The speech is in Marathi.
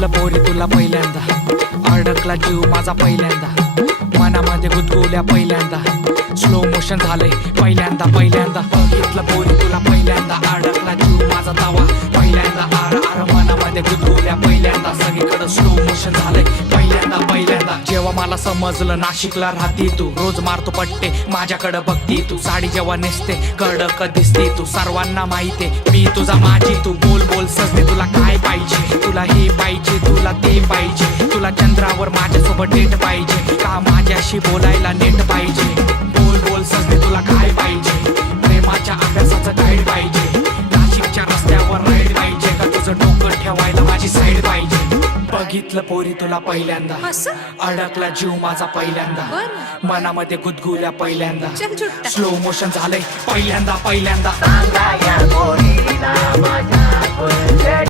बघितलं पोरी तुला पहिल्यांदा, अडकला जीव माझा पहिल्यांदा, मनामध्ये गुदगुल्या पहिल्यांदा, स्लो मोशन झालंय पहिल्यांदा पहिल्यांदा. बघितलं पोरी तुला पहिल्यांदा, अडकला जीव माझा तवा पहिल्यांदा, आर आर मनामध्ये गुदगुल्या पहिल्यांदा, सगळीकडे स्लो मोशन झालंय पहिल्यांदा पहिल्यांदा. जेव्हा मला समजलं नाशिकला राहती तू, रोज मारतो पट्टे माझ्याकडे बघती तू, साडी जेव्हा नेसते कडक दिसती तू, सर्वांना माहिती मी तुझा माझी तू. बोल बोल सजने तुला काय पाहिजे, तुला हे पाहिजे तुला ते पाहिजे, तुला चंद्रावर माझ्यासोबत डेट पाहिजे का माझ्याशी बोलायला नेट पाहिजे. बोल बोल सजने तुला काय पाहिजे, प्रेमाच्या अभ्यासाचं गाईड पाहिजे, नाशिकच्या रस्त्यावर राईड पाहिजे का तुझं डोकं ठेवायला माझी साईड पाहिजे. बघितलं पोरी तुला पहिल्यांदा, अडकला जीव माझा पहिल्यांदा, मनामध्ये गुदगुल्या पहिल्यांदा, स्लो मोशन झालंय पहिल्यांदा पहिल्यांदा.